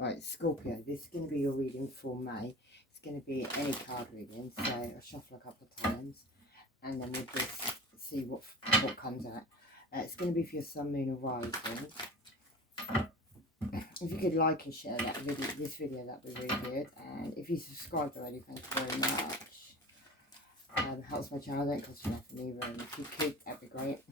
Right, Scorpio, this is going to be your reading for May. It's going to be any card reading, so I'll shuffle a couple of times and then we'll just see what comes out. It's going to be for your sun, moon or rising. If you could like and share that video, this video, that'd be really good. And if you subscribed already, thank you very much. Helps my channel, don't cost you nothing either. And if you could, that'd be great.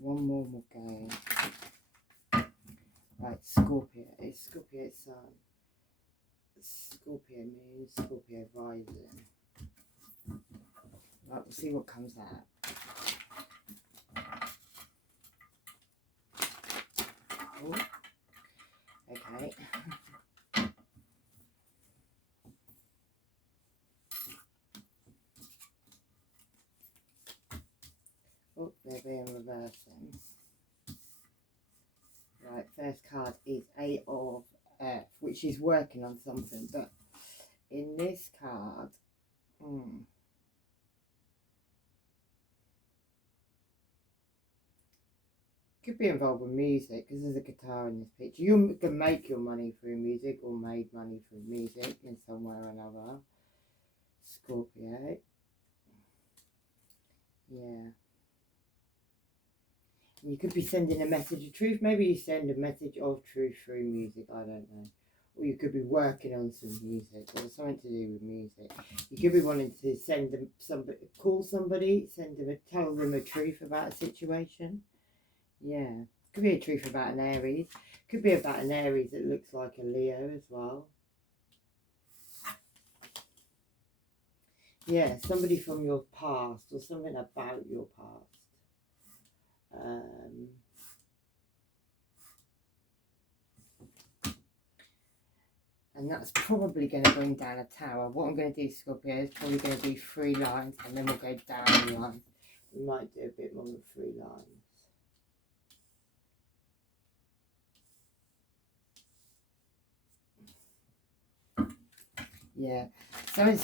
One more will go. Right, Scorpio. It's Scorpio Sun, Scorpio Moon, Scorpio Rising. Right, we'll see what comes out. Oh, okay. Oh, they're being reversing. Right, first card is Eight of Earth, which is working on something, but in this card, could be involved with music, because there's a guitar in this picture. You can make your money through music, or made money through music in some way or another. Scorpio. Yeah. You could be sending a message of truth. Maybe you send a message of truth through music. I don't know. Or you could be working on some music or something to do with music. You could be wanting to send them call somebody, tell them a truth about a situation. Yeah. Could be a truth about an Aries. Could be about an Aries that looks like a Leo as well. Yeah, somebody from your past or something about your past. And that's probably going to bring down a tower. What I'm going to do, Scorpio, is probably going to do 3 lines and then we'll go down the line. We might do a bit more than 3 lines. Yeah, something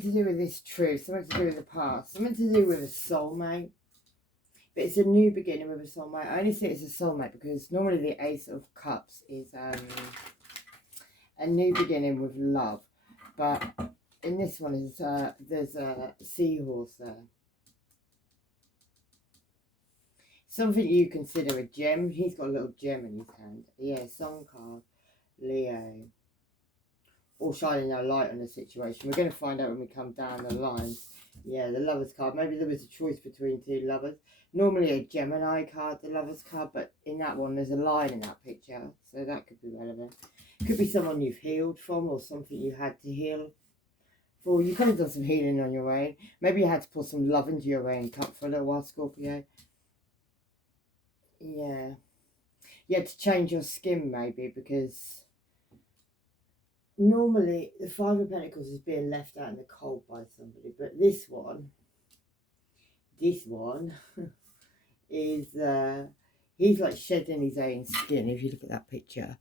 to do with this truth, something to do with the past, something to do with a soulmate. But it's a new beginning with a soulmate. I only say it's a soulmate because normally the Ace of Cups is a new beginning with love. But in this one, is there's a seahorse there. Something you consider a gem. He's got a little gem in his hand. Yeah, Sun card, Leo. Or shining a light on the situation. We're going to find out when we come down the line. Yeah, the Lovers card. Maybe there was a choice between 2 lovers. Normally a Gemini card, the Lovers card, but in that one there's a line in that picture, so that could be relevant. Could be someone you've healed from or something you had to heal for. You could have done some healing on your own. Maybe you had to put some love into your own cup for a little while, Scorpio. Yeah. You had to change your skin maybe because normally the 5 of Pentacles is being left out in the cold by somebody, but this one is he's like shedding his own skin. If you look at that picture,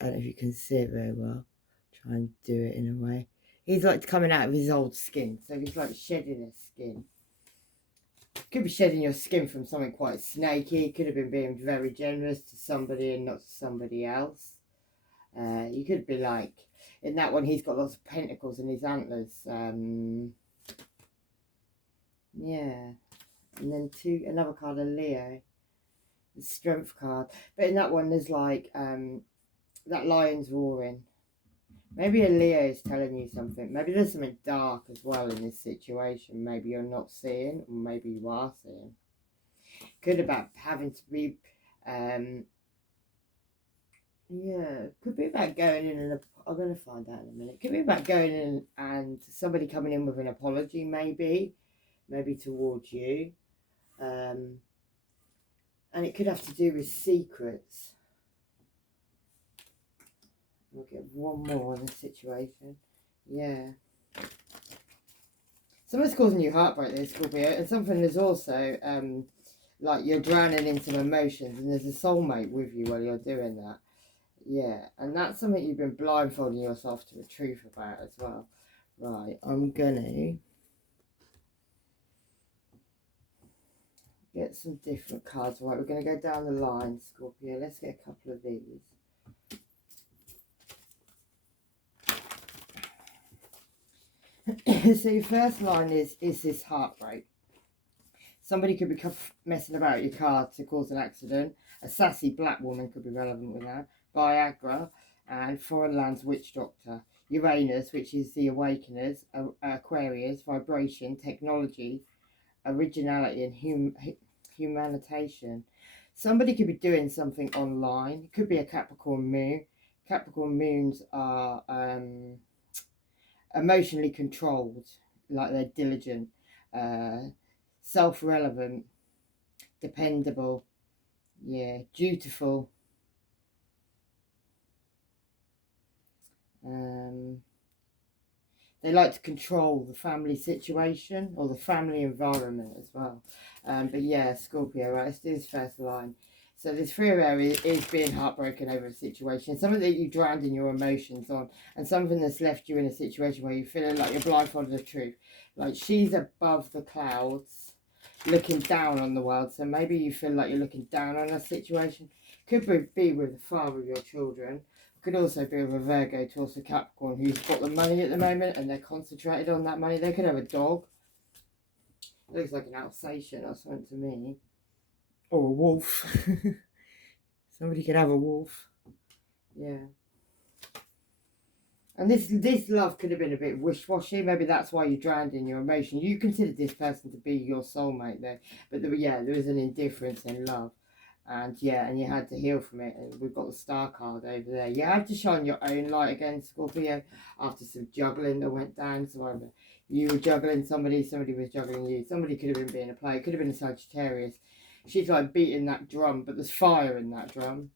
I don't know if you can see it very well. Try and do it in a way. He's like coming out of his old skin, so he's like shedding his skin. Could be shedding your skin from something quite snaky. Could have been being very generous to somebody and not to somebody else. You could be like, in that one he's got lots of pentacles in his antlers. Yeah. And then another card of Leo, the Strength card. But in that one there's like that lion's roaring. Maybe a Leo is telling you something. Maybe there's something dark as well in this situation. Maybe you're not seeing, or maybe you are seeing. Could about having to be yeah, could be about going in and I'm going to find out in a minute. Could be about going in and somebody coming in with an apology, maybe towards you. And it could have to do with secrets. We'll get one more on the situation. Yeah. Something's causing you heartbreak there, Scorpio. And something is also like you're drowning in some emotions and there's a soulmate with you while you're doing that. Yeah, and that's something you've been blindfolding yourself to the truth about as well. Right, I'm gonna get some different cards. Right, we're gonna go down the line, Scorpio. Let's get a couple of these. So your first line is this heartbreak? Somebody could be messing about your car to cause an accident. A sassy black woman could be relevant with that. Viagra and foreign lands witch doctor. Uranus, which is the awakeners. Aquarius, vibration, technology, originality, and humanitarian. Somebody could be doing something online. It could be a Capricorn moon. Capricorn moons are emotionally controlled, like they're diligent, self-relevant, dependable, yeah, dutiful. They like to control the family situation or the family environment as well. But yeah, Scorpio, right, let's do this first line. So this 3 area is being heartbroken over a situation, something that you drowned in your emotions on, and something that's left you in a situation where you're feeling like you're blindfolded of truth. Like she's above the clouds, looking down on the world. So maybe you feel like you're looking down on a situation. Could be with the father of your children. Could also be with a Virgo, Taurus, Capricorn who's got the money at the moment and they're concentrated on that money. They could have a dog. It looks like an Alsatian or something to me. Or a wolf. Somebody could have a wolf. Yeah. And this love could have been a bit wish-washy. Maybe that's why you drowned in your emotion. You considered this person to be your soulmate though. But there was an indifference in love. And yeah, and you had to heal from it. And we've got the star card over there. You have to shine your own light again, Scorpio, after some juggling that went down. So either you were juggling somebody was juggling you. Somebody could have been being a player. It could have been a Sagittarius. She's like beating that drum, but there's fire in that drum.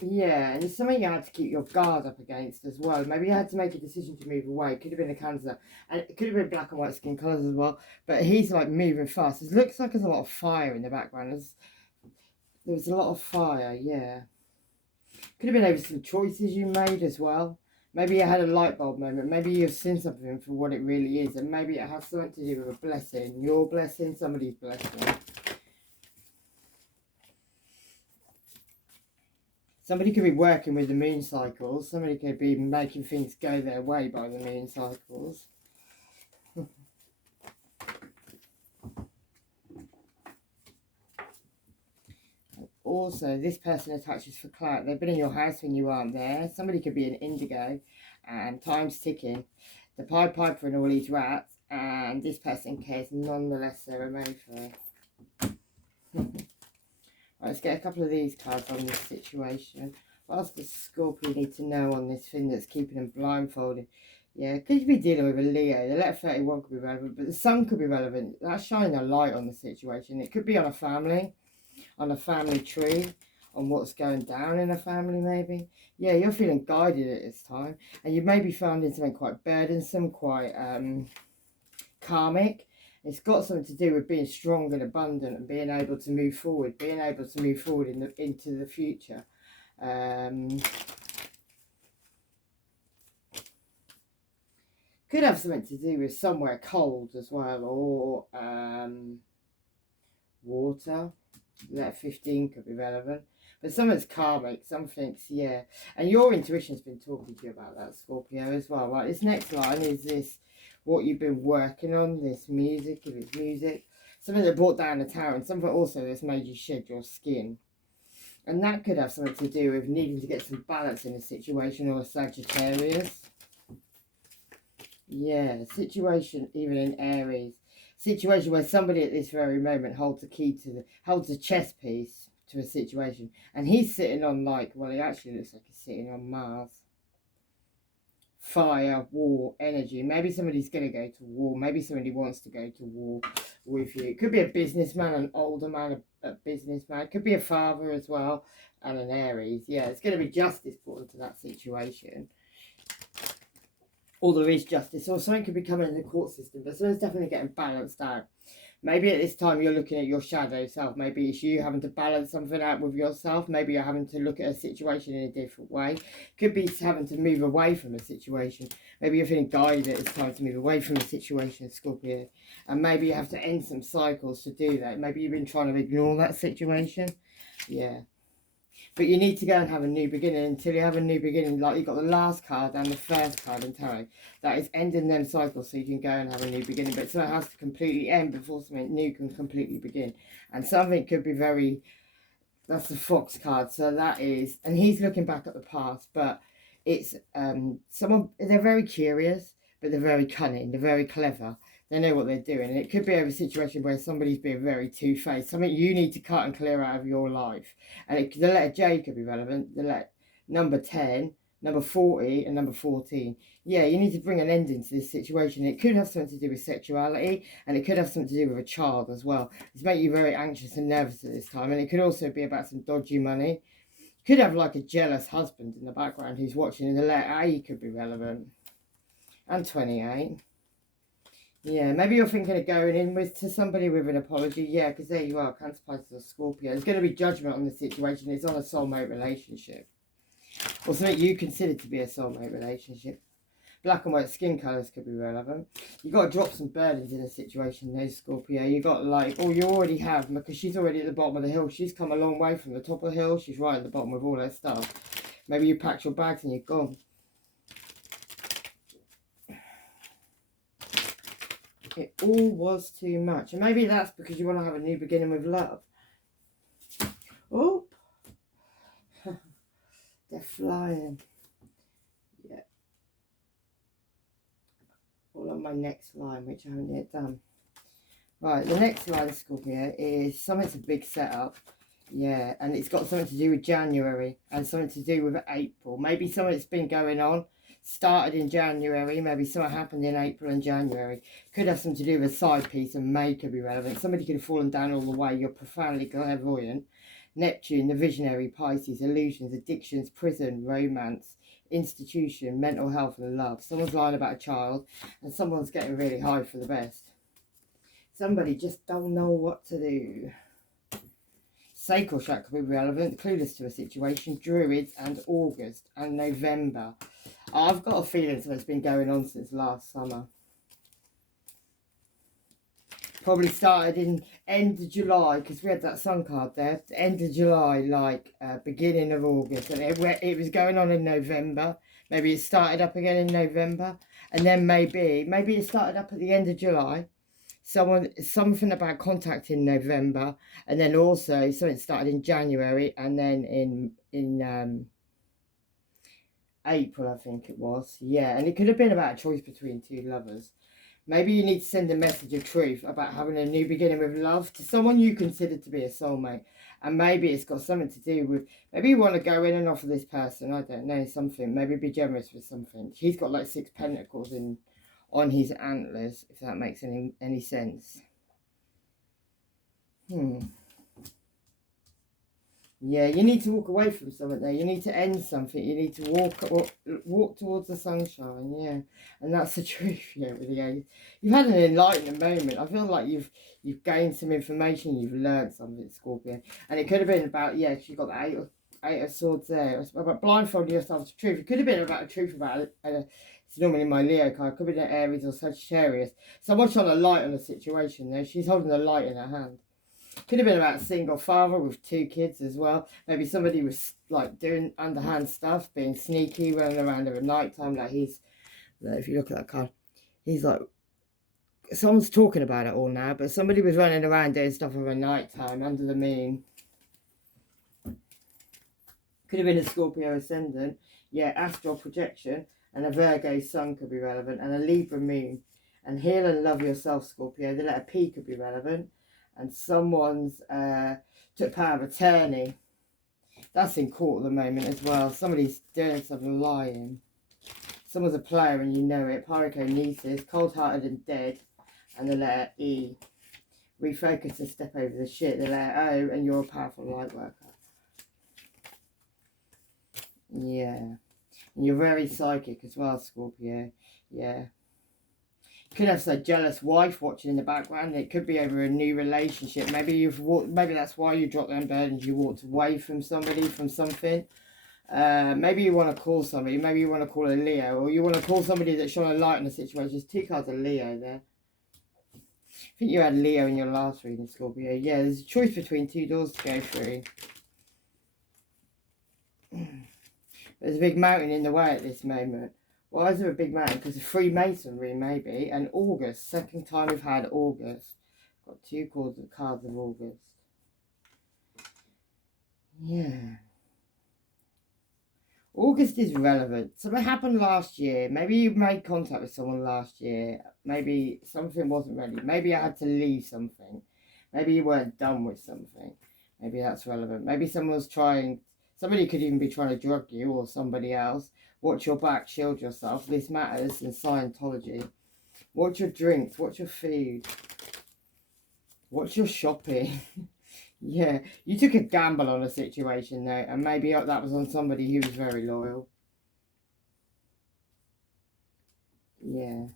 Yeah, and it's something you had to keep your guard up against as well. Maybe you had to make a decision to move away. It could have been a Cancer. And it could have been black and white skin colours as well. But he's like moving fast. It looks like there's a lot of fire in the background. There was a lot of fire, yeah. Could have been over some choices you made as well. Maybe you had a light bulb moment. Maybe you've seen something for what it really is. And maybe it has something to do with a blessing. Your blessing, somebody's blessing. Somebody could be working with the moon cycles. Somebody could be making things go their way by the moon cycles. Also, this person attaches for clout. They've been in your house when you aren't there. Somebody could be an indigo, and time's ticking. The Pied Piper and all these rats, and this person cares nonetheless. They're a mofo. Right, let's get a couple of these cards on this situation. What else does Scorpio need to know on this thing that's keeping them blindfolded? Yeah, could be dealing with a Leo. The letter 31 could be relevant, but the sun could be relevant. That's shining a light on the situation. It could be on a family tree, on what's going down in a family maybe. Yeah, you're feeling guided at this time. And you may be finding something quite burdensome, quite karmic. It's got something to do with being strong and abundant and being able to move forward, into the future. Could have something to do with somewhere cold as well, or water. Letter 15 could be relevant. But something's karmic, something's, yeah. And your intuition's been talking to you about that, Scorpio, as well. Right, this next line is this, what you've been working on, this music, if it's music. Something that brought down the tower, and something also that's made you shed your skin. And that could have something to do with needing to get some balance in a situation, or a Sagittarius. Yeah, situation even in Aries. Situation where somebody at this very moment holds a chess piece to a situation, and he's sitting on he actually looks like he's sitting on Mars. Fire, war, energy. Maybe somebody's going to go to war. Maybe somebody wants to go to war with you. It could be a businessman, an older man, a businessman. It could be a father as well, and an Aries. Yeah, it's going to be justice brought into that situation. Or there is justice, or something could be coming in the court system, but something's definitely getting balanced out. Maybe at this time you're looking at your shadow self. Maybe it's you having to balance something out with yourself. Maybe you're having to look at a situation in a different way. Could be having to move away from a situation. Maybe you're feeling guided that it's time to move away from a situation, Scorpio. And maybe you have to end some cycles to do that. Maybe you've been trying to ignore that situation. Yeah. But you need to go and have a new beginning. Until you have a new beginning, like you've got the last card and the first card in tarot. That is ending them cycles so you can go and have a new beginning. But so it has to completely end before something new can completely begin. And something could be very... That's the Fox card. So that is... And he's looking back at the past. But it's... someone... They're very curious, but they're very cunning. They're very clever. They know what they're doing. And it could be over a situation where somebody's being very two-faced. Something you need to cut and clear out of your life. And the letter J could be relevant. The letter number 10, number 40, and number 14. Yeah, you need to bring an ending to this situation. It could have something to do with sexuality. And it could have something to do with a child as well. It's making you very anxious and nervous at this time. And it could also be about some dodgy money. You could have like a jealous husband in the background who's watching. And the letter A could be relevant. And 28. Yeah, maybe you're thinking of going in to somebody with an apology. Yeah, because there you are, Cancer, Pisces or Scorpio. There's going to be judgment on the situation. It's on a soulmate relationship. Or something you consider to be a soulmate relationship. Black and white skin colours could be relevant. You've got to drop some burdens in a situation, though, Scorpio. You've got like, you already have, because she's already at the bottom of the hill. She's come a long way from the top of the hill. She's right at the bottom with all her stuff. Maybe you packed your bags and you're gone. It all was too much. And maybe that's because you want to have a new beginning with love. Oh. They're flying. Yeah. All on my next line, which I haven't yet done. Right, the next line, Scorpio, is something's a big setup. Yeah, and it's got something to do with January and something to do with April. Maybe something that's been going on. Started in January, maybe something happened in April and January. Could have something to do with a side piece, and May could be relevant. Somebody could have fallen down all the way. You're profoundly clairvoyant. Neptune, the visionary, Pisces, illusions, addictions, prison, romance, institution, mental health and love. Someone's lying about a child, and someone's getting really high for the best. Somebody just don't know what to do. Sacral chakra could be relevant, clueless to a situation, Druids and August and November. I've got a feeling something's been going on since last summer. Probably started in end of July, because we had that sun card there. End of July, like beginning of August. And it was going on in November. Maybe it started up again in November. And then maybe it started up at the end of July. Something about contact in November. And then also something started in January. And then in April, I think it was. Yeah, and it could have been about a choice between two lovers. Maybe you need to send a message of truth about having a new beginning with love to someone you consider to be a soulmate. And maybe it's got something to do with, maybe you want to go in and offer this person, I don't know, something. Maybe be generous with something. He's got like 6 pentacles on his antlers, if that makes any sense. Yeah, you need to walk away from something there. You need to end something. You need to walk towards the sunshine, yeah. And that's the truth, yeah, with the Ace. You've had an enlightening moment. I feel like you've gained some information. You've learned something, Scorpio. And it could have been about, yeah, she got the eight of swords there. It's about blindfolding yourself to truth. It could have been about a truth about it's normally my Leo card. It could be an Aries or Sagittarius. Someone's trying to light on a situation there. She's holding a light in her hand. Could have been about a single father with 2 kids as well. Maybe somebody was like doing underhand stuff, being sneaky, running around at night time. Like if you look at that card, he's like, someone's talking about it all now, but somebody was running around doing stuff over night time under the moon. Could have been a Scorpio ascendant. Yeah, astral projection, and a Virgo sun could be relevant, and a Libra moon. And heal and love yourself, Scorpio. The letter P could be relevant. And someone's took power of attorney. That's in court at the moment as well. Somebody's doing something, lying. Someone's a player and you know it. Pyrokinesis, cold-hearted and dead. And the letter E. Refocus and step over the shit. The letter O, and you're a powerful light worker. Yeah. And you're very psychic as well, Scorpio. Yeah. Could have a jealous wife watching in the background. It could be over a new relationship. Maybe maybe that's why you dropped them burdens. You walked away from somebody, from something. Maybe you want to call somebody. Maybe you want to call a Leo, or you want to call somebody that's shone a light in the situation. There's 2 cards of Leo there. I think you had Leo in your last reading, Scorpio. Yeah, there's a choice between 2 doors to go through. There's a big mountain in the way at this moment. Why is there a big mountain? Because of Freemasonry, maybe. And August. Second time we've had August. Got 2 cards of August. Yeah. August is relevant. Something happened last year. Maybe you made contact with someone last year. Maybe something wasn't ready. Maybe I had to leave something. Maybe you weren't done with something. Maybe that's relevant. Maybe someone's trying... Somebody could even be trying to drug you, or somebody else. Watch your back, shield yourself. This matters in Scientology. Watch your drinks, watch your food. Watch your shopping. Yeah, you took a gamble on a situation though, and maybe that was on somebody who was very loyal. Yeah.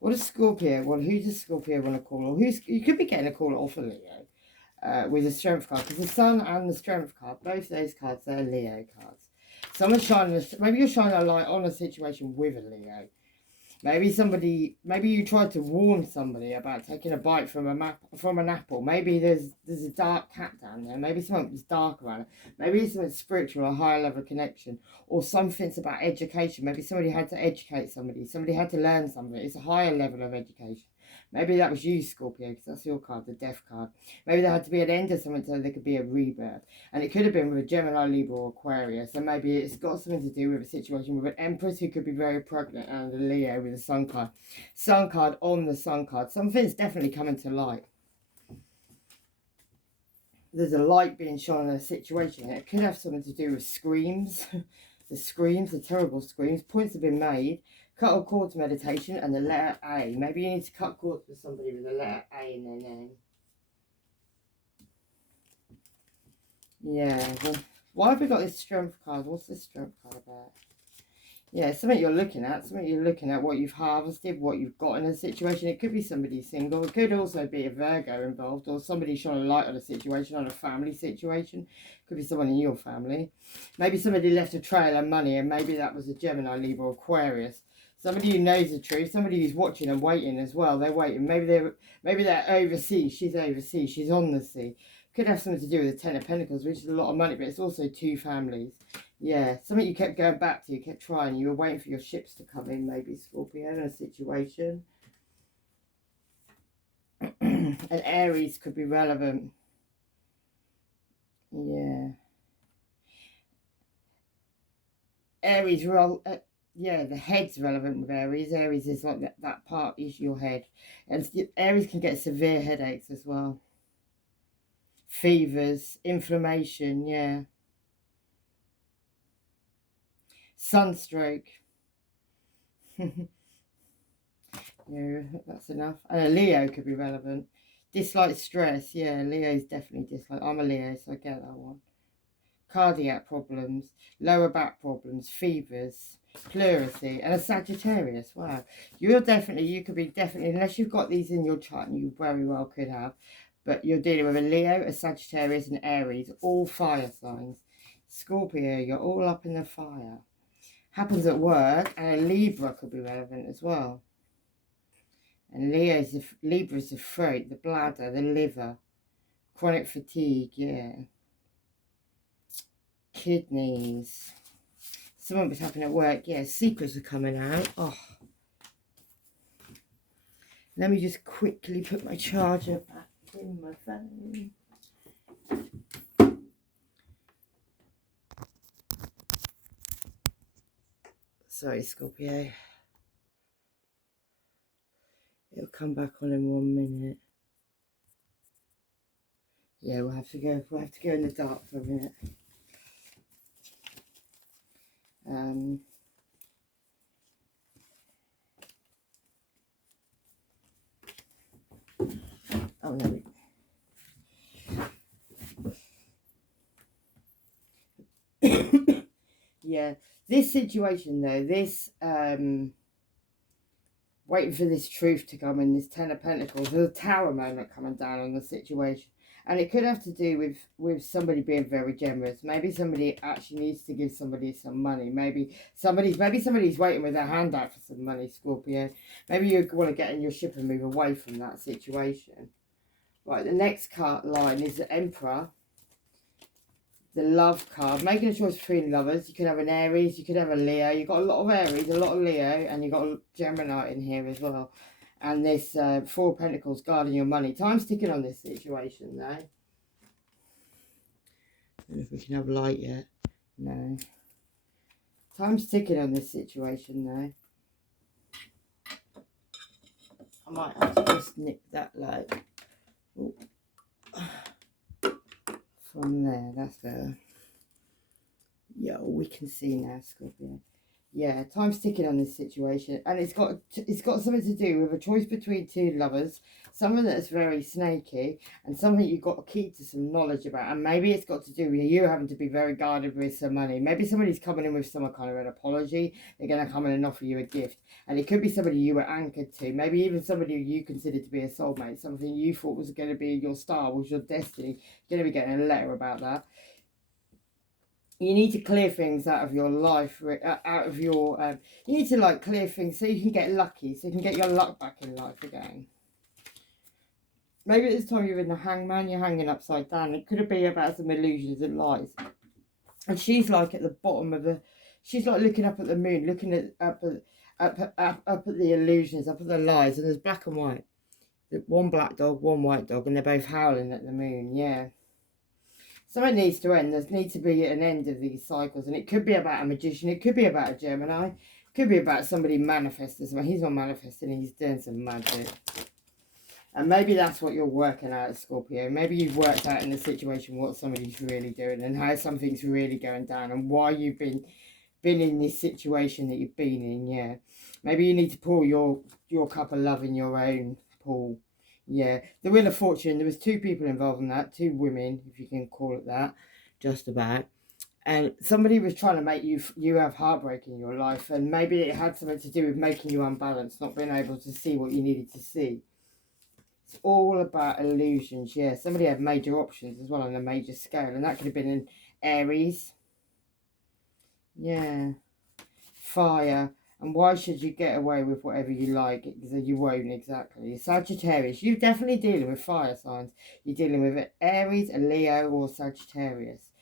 What does Scorpio, well, who does Scorpio want to call? Or you could be getting a call off a Leo with a strength card, because the Sun and the strength card, both those cards, they're Leo cards. Someone's shining, maybe you're shining a light on a situation with a Leo. Maybe you tried to warn somebody about taking a bite from an apple. Maybe there's a dark cat down there. Maybe something's dark around it. Maybe it's something spiritual, a higher level of connection, or something's about education. Maybe somebody had to educate somebody. Somebody had to learn something. It's a higher level of education. Maybe that was you, Scorpio, because that's your card, the Death card. Maybe there had to be an end to something so there could be a rebirth. And it could have been with a Gemini, Libra, or Aquarius. And maybe it's got something to do with a situation with an Empress who could be very pregnant, and a Leo with a Sun card. Sun card on the Sun card. Something's definitely coming to light. There's a light being shone in a situation. It could have something to do with screams. The terrible screams. Points have been made. Cut or cords meditation and the letter A. Maybe you need to cut cords with somebody with the letter A in their name. Yeah. Well, why have we got this strength card? What's this strength card about? Yeah, something you're looking at. Something you're looking at, what you've harvested, what you've got in a situation. It could be somebody single. It could also be a Virgo involved, or somebody shining a light on a situation, on a family situation. Could be someone in your family. Maybe somebody left a trail of money, and maybe that was a Gemini, Libra, or Aquarius. Somebody who knows the truth, somebody who's watching and waiting as well. They're waiting. Maybe they're overseas. She's overseas. She's on the sea. Could have something to do with the Ten of Pentacles, which is a lot of money, but it's also 2 families. Yeah, something you kept going back to. You kept trying. You were waiting for your ships to come in, maybe, Scorpio, in a situation. And Aries could be relevant. Yeah. Aries, yeah, the head's relevant with Aries. Aries is like that part is your head. And Aries can get severe headaches as well. Fevers, inflammation, yeah. Sunstroke. Yeah, that's enough. And a Leo could be relevant. Dislike stress, yeah, Leo's definitely dislike. I'm a Leo, so I get that one. Cardiac problems, lower back problems, fevers, pleurisy, and a Sagittarius. Wow. You could be definitely, unless you've got these in your chart, and you very well could have, but you're dealing with a Leo, a Sagittarius, and Aries, all fire signs. Scorpio, you're all up in the fire. Happens at work, and a Libra could be relevant as well. And Libra's the throat, the bladder, the liver, chronic fatigue, yeah. Kidneys. Something was happening at work, yeah. Secrets are coming out. Oh. Let me just quickly put my charger back in my phone. Sorry, Scorpio. It'll come back on in 1 minute. Yeah, we'll have to go in the dark for a minute. Oh no. Yeah, this situation though, waiting for this truth to come in, this Ten of Pentacles. There's a Tower moment coming down on the situation. And it could have to do with somebody being very generous. Maybe somebody actually needs to give somebody some money. Maybe somebody's waiting with their hand out for some money, Scorpio. Maybe you want to get in your ship and move away from that situation. Right, the next card line is the Emperor. The Love card. Making a choice between lovers. You could have an Aries, you could have a Leo. You've got a lot of Aries, a lot of Leo, and you've got a Gemini in here as well. And this Four of Pentacles guarding your money. Time's ticking on this situation, though. I don't know if we can have light yet. No. Time's ticking on this situation, though. I might have to just nick that light. Ooh. From there, that's better. Yeah, we can see now, Scorpio. Yeah, time's ticking on this situation, and it's got something to do with a choice between two lovers, someone that's very snaky, and something you've got a key to some knowledge about, and maybe it's got to do with you having to be very guarded with some money. Maybe somebody's coming in with some kind of an apology. They're going to come in and offer you a gift, and it could be somebody you were anchored to, maybe even somebody you considered to be a soulmate, something you thought was going to be your star, was your destiny. You're going to be getting a letter about that. You need to clear things out of your life, out of your, you need to like clear things so you can get lucky, so you can get your luck back in life again. Maybe at this time you're in the Hangman, you're hanging upside down. It could be about some illusions and lies. And she's like at the bottom of the, she's like looking up at the moon, looking at up at the illusions, up at the lies, and there's black and white. One black dog, one white dog, and they're both howling at the moon, yeah. Something needs to end. There needs to be an end of these cycles. And it could be about a magician. It could be about a Gemini. It could be about somebody manifesting. Well, he's not manifesting. He's doing some magic. And maybe that's what you're working out, Scorpio. Maybe you've worked out in the situation what somebody's really doing and how something's really going down and why you've been in this situation that you've been in, yeah. Maybe you need to pour your cup of love in your own pool. Yeah, the Wheel of Fortune, there was two people involved in that, two women, if you can call it that, just about. And somebody was trying to make you have heartbreak in your life, and maybe it had something to do with making you unbalanced, not being able to see what you needed to see. It's all about illusions, yeah. Somebody had major options as well on a major scale, and that could have been an Aries. Yeah. Fire. And why should you get away with whatever you like? Because you won't, exactly. Sagittarius. You're definitely dealing with fire signs. You're dealing with an Aries, a Leo, or Sagittarius.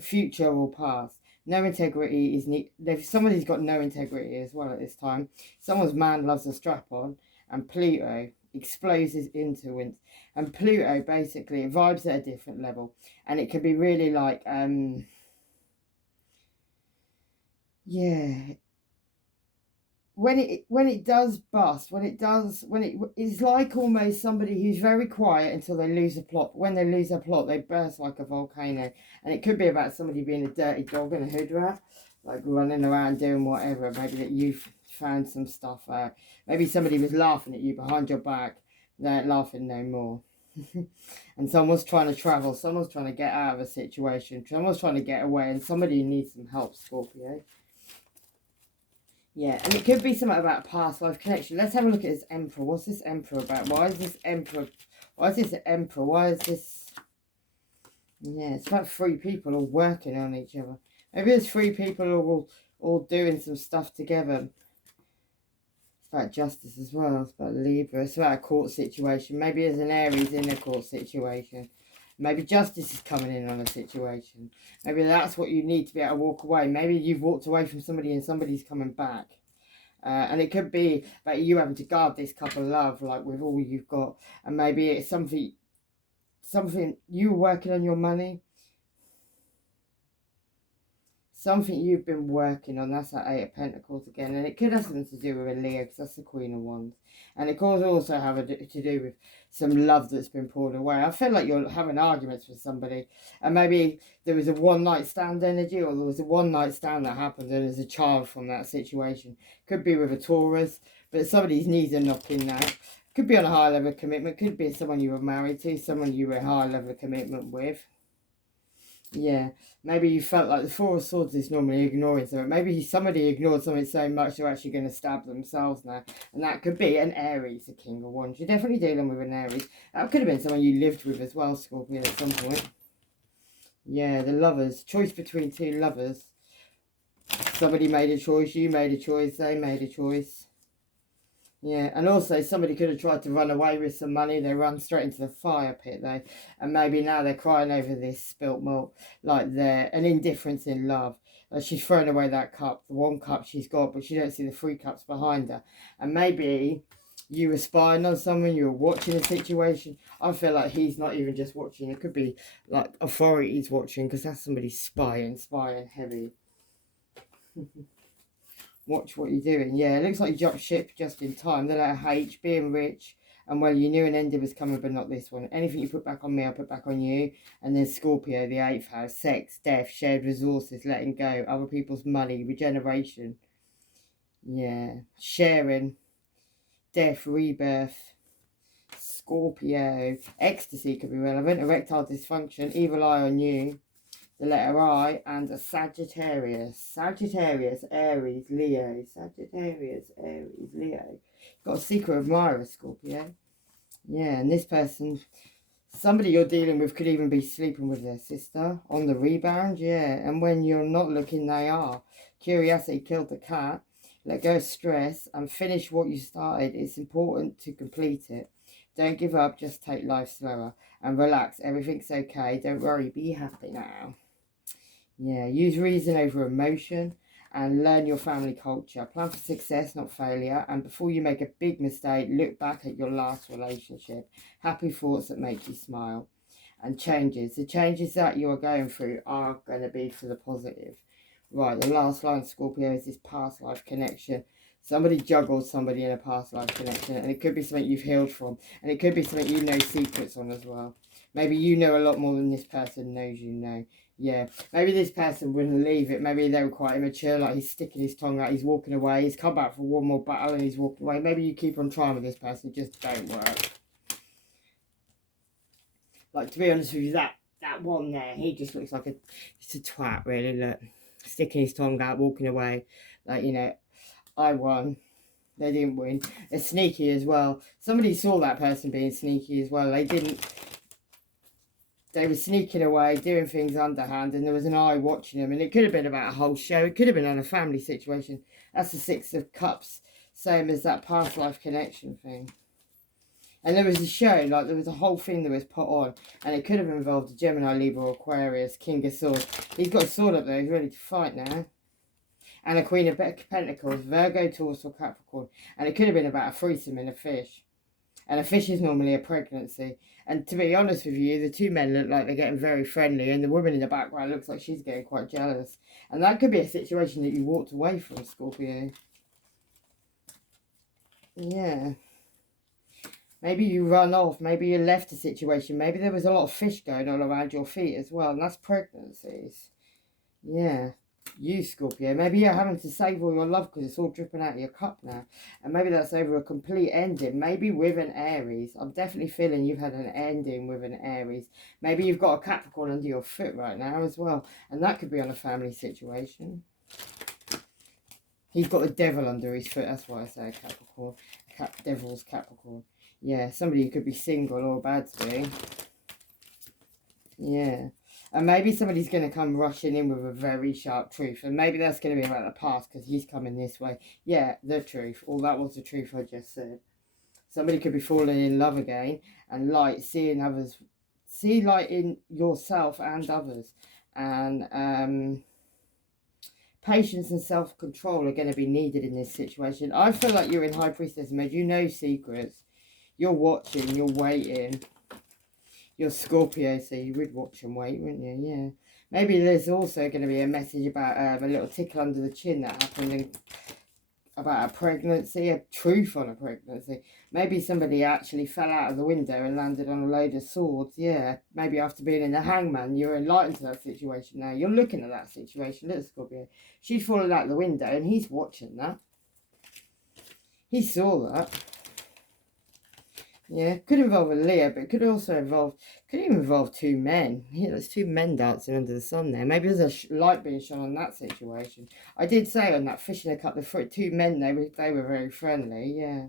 Future or past. No integrity is neat. Somebody's got no integrity as well at this time. Someone's man loves a strap-on. And Pluto explodes his influence. And Pluto, basically, it vibes at a different level. And it can be really like, yeah... When it does bust, it's like almost somebody who's very quiet until they lose a plot. When they lose a plot, they burst like a volcano. And it could be about somebody being a dirty dog and a hood rat, like running around doing whatever. Maybe that you've found some stuff out. Maybe somebody was laughing at you behind your back. They're laughing no more. And someone's trying to travel. Someone's trying to get out of a situation. Someone's trying to get away. And somebody needs some help, Scorpio. Yeah, and it could be something about a past life connection. Let's have a look at this Emperor. What's this Emperor about? Why is this Emperor? Why is this an Emperor? Why is this... Yeah, it's about three people all working on each other. Maybe there's three people all doing some stuff together. It's about justice as well. It's about Libra. It's about a court situation. Maybe there's an Aries in a court situation. Maybe justice is coming in on a situation. Maybe that's what you need to be able to walk away. Maybe you've walked away from somebody and somebody's coming back. And it could be about you having to guard this cup of love, like with all you've got. And maybe it's something you were working on your money. Something you've been working on. That's that Eight of Pentacles again. And it could have something to do with a Leo, because that's the Queen of Wands. And it could also have to do with some love that's been poured away. I feel like you're having arguments with somebody. And maybe there was a one-night stand energy, or there was a one-night stand that happened and there's a child from that situation. Could be with a Taurus, but somebody's knees are knocking now. Could be on a high level of commitment. Could be someone you were married to, someone you were a high level of commitment with. Yeah, maybe you felt like the Four of Swords is normally ignoring something. Maybe somebody ignored something so much they're actually going to stab themselves now. And that could be an Aries, a King of Wands. You're definitely dealing with an Aries. That could have been someone you lived with as well, Scorpio, at some point. Yeah, the lovers. Choice between two lovers. Somebody made a choice, you made a choice, they made a choice. Yeah, and also somebody could have tried to run away with some money. They run straight into the fire pit, though. And maybe now they're crying over this spilt milk, like they're an indifference in love. Like she's thrown away that cup, the one cup she's got, but she don't see the 3 cups behind her. And maybe you were spying on someone, you were watching a situation. I feel like he's not even just watching. It could be like authorities watching, because that's somebody spying heavy. Watch what you're doing. Yeah, it looks like you jumped ship just in time. The letter H, being rich, and well, you knew an ending was coming, but not this one. Anything you put back on me, I'll put back on you. And then Scorpio, the 8th house, sex, death, shared resources, letting go, other people's money, regeneration. Yeah, sharing, death, rebirth. Scorpio, ecstasy could be relevant, erectile dysfunction, evil eye on you. The letter I, and a Sagittarius. Sagittarius, Aries, Leo. Sagittarius, Aries, Leo. Got a secret admirer, Scorpio. Yeah, and this person, somebody you're dealing with could even be sleeping with their sister on the rebound. Yeah, and when you're not looking, they are. Curiosity killed the cat. Let go of stress and finish what you started. It's important to complete it. Don't give up, just take life slower. And relax, everything's okay. Don't worry, be happy now. Yeah, use reason over emotion and learn your family culture. Plan for success, not failure. And before you make a big mistake, look back at your last relationship. Happy thoughts that make you smile. And changes. The changes that you are going through are going to be for the positive. Right, the last line, Scorpio, is this past life connection. Somebody juggled somebody in a past life connection, and it could be something you've healed from. And it could be something you know secrets on as well. Maybe you know a lot more than this person knows you know. Yeah, maybe this person wouldn't leave it. Maybe they were quite immature, like he's sticking his tongue out, he's walking away, he's come back for one more battle and he's walking away. Maybe you keep on trying with this person, it just don't work. Like, to be honest with you, that one there, he just looks like just a twat, really. Look, sticking his tongue out, walking away. Like, you know, I won. They didn't win. They're sneaky as well. Somebody saw that person being sneaky as well. They were sneaking away, doing things underhand, and there was an eye watching them. And it could have been about a whole show. It could have been on a family situation. That's the 6 of Cups, same as that past life connection thing. And there was a show, like there was a whole thing that was put on, and it could have involved a Gemini, Libra, or Aquarius, King of Swords. He's got a sword up there, he's ready to fight now. And a Queen of Pentacles, Virgo, Taurus, or Capricorn. And it could have been about a threesome in a fish. And a fish is normally a pregnancy. And to be honest with you, the 2 men look like they're getting very friendly, and the woman in the background looks like she's getting quite jealous. And that could be a situation that you walked away from, Scorpio. Yeah. Maybe you run off. Maybe you left a situation. Maybe there was a lot of fish going on around your feet as well. And that's pregnancies. Yeah. You, Scorpio. Maybe you're having to save all your love because it's all dripping out of your cup now. And maybe that's over a complete ending. Maybe with an Aries. I'm definitely feeling you've had an ending with an Aries. Maybe you've got a Capricorn under your foot right now as well. And that could be on a family situation. He's got the devil under his foot. That's why I say Capricorn. Devil's Capricorn. Yeah, somebody who could be single or about to be. Yeah. And maybe somebody's going to come rushing in with a very sharp truth. And maybe that's going to be about the past because he's coming this way. Yeah, the truth. All that was the truth I just said. Somebody could be falling in love again. And light, seeing others. See light in yourself and others. And patience and self-control are going to be needed in this situation. I feel like you're in High Priestess mode. You know secrets. You're watching, you're waiting. You're Scorpio, so you would watch and wait, wouldn't you? Yeah. Maybe there's also going to be a message about a little tickle under the chin that happened about a pregnancy, a truth on a pregnancy. Maybe somebody actually fell out of the window and landed on a load of swords. Yeah. Maybe after being in the hangman, you're enlightened to that situation now. You're looking at that situation. Look, Scorpio. She's fallen out the window and he's watching that. He saw that. Yeah, could involve a Leo, but it could also involve, could even involve two men. Yeah, there's two men dancing under the sun there. Maybe there's a light being shone on that situation. I did say on that fish in a cup, the two men, they were very friendly, yeah.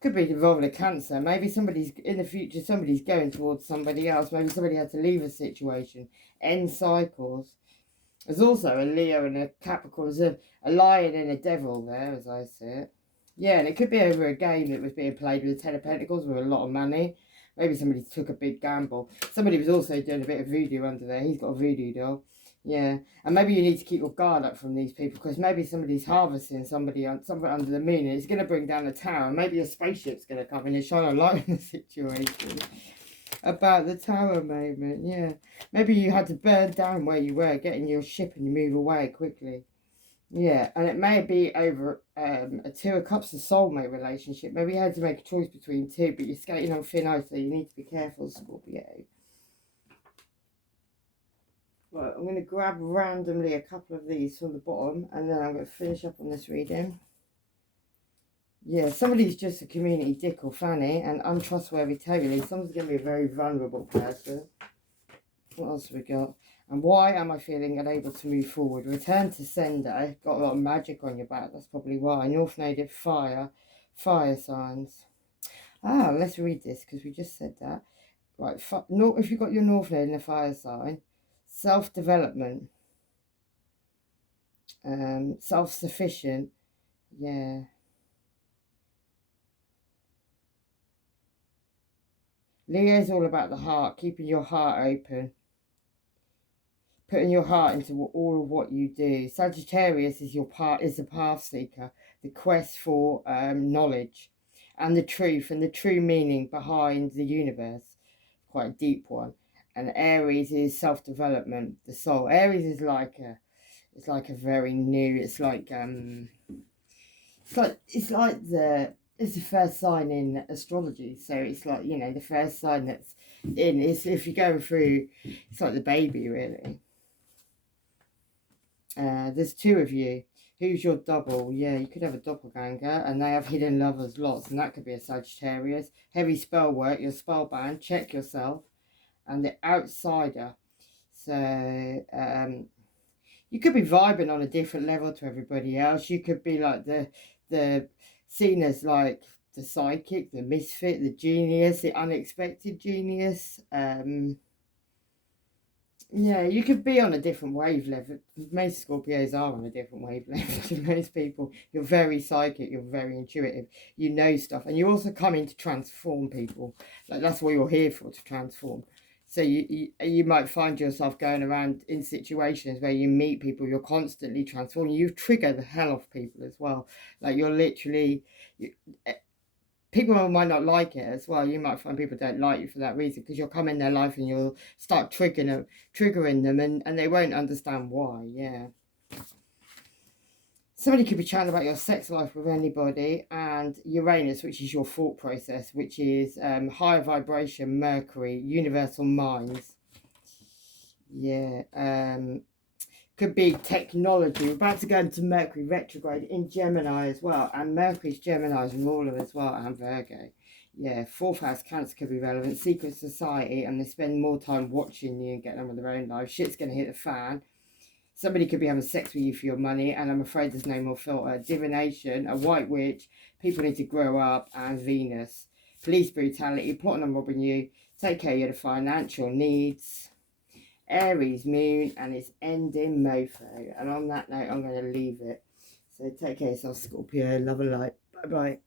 Could be involving a Cancer. Maybe somebody's, in the future, somebody's going towards somebody else. Maybe somebody had to leave a situation, end cycles. There's also a Leo and a Capricorn. There's a lion and a devil there, as I see it. Yeah, and it could be over a game that was being played with the Ten of Pentacles with a lot of money. Maybe somebody took a big gamble. Somebody was also doing a bit of voodoo under there. He's got a voodoo doll. Yeah, and maybe you need to keep your guard up from these people, because maybe somebody's harvesting something under the moon, and it's going to bring down the tower. And maybe a spaceship's going to come in and shine a light on the situation. About the tower moment, yeah. Maybe you had to burn down where you were, get in your ship and you move away quickly. Yeah, and it may be over a Two of Cups, a soulmate relationship. Maybe you had to make a choice between two, but you're skating on thin ice, so you need to be careful, Scorpio. Right, I'm going to grab randomly a couple of these from the bottom, and then I'm going to finish up on this reading. Yeah, somebody's just a community dick or fanny and untrustworthy totally. Someone's going to be a very vulnerable person. What else have we got? And why am I feeling unable to move forward? Return to sender. Got a lot of magic on your back. That's probably why. North Native fire. Fire signs. Ah, let's read this because we just said that. Right. If you've got your North Node in a fire sign. Self-development. Self-sufficient. Yeah. Leo is all about the heart, keeping your heart open, putting your heart into all of what you do. Sagittarius is the path seeker, the quest for knowledge and the truth and the true meaning behind the universe. Quite a deep one. And Aries is self-development, the soul. Aries is like a very new. It's the first sign in astrology, so it's like, you know, the first sign that's in is, if you're going through, it's like the baby, really. There's two of you. Who's your double? Yeah, you could have a doppelganger, and they have hidden lovers lots, and that could be a Sagittarius. Heavy spell work, you're spellbound, check yourself. And the outsider. So you could be vibing on a different level to everybody else. You could be like the seen as like the psychic, the misfit, the genius, the unexpected genius. Yeah, you could be on a different wavelength. Most Scorpios are on a different wavelength to most people. You're very psychic, you're very intuitive, you know stuff, and you also come in to transform people. Like, that's what you're here for, to transform. So you might find yourself going around in situations where you meet people, you're constantly transforming. You trigger the hell off people as well. Like, you're literally... people might not like it as well. You might find people don't like you for that reason, because you'll come in their life and you'll start triggering them, and they won't understand why. Yeah. Somebody could be chatting about your sex life with anybody, and Uranus, which is your thought process, which is higher vibration, Mercury, universal minds. Yeah. Could be technology. We're about to go into Mercury retrograde in Gemini as well, and Mercury's Gemini's ruler as well, and Virgo. Yeah, fourth house Cancer could be relevant. Secret society, and they spend more time watching you and getting on with their own life. Shit's going to hit the fan. Somebody could be having sex with you for your money, and I'm afraid there's no more filter. Divination, a white witch, people need to grow up, and Venus. Police brutality, plotting on robbing you, take care of your financial needs. Aries, moon, and it's ending mofo. And on that note, I'm going to leave it. So take care of yourself, Scorpio. Love and light. Bye-bye.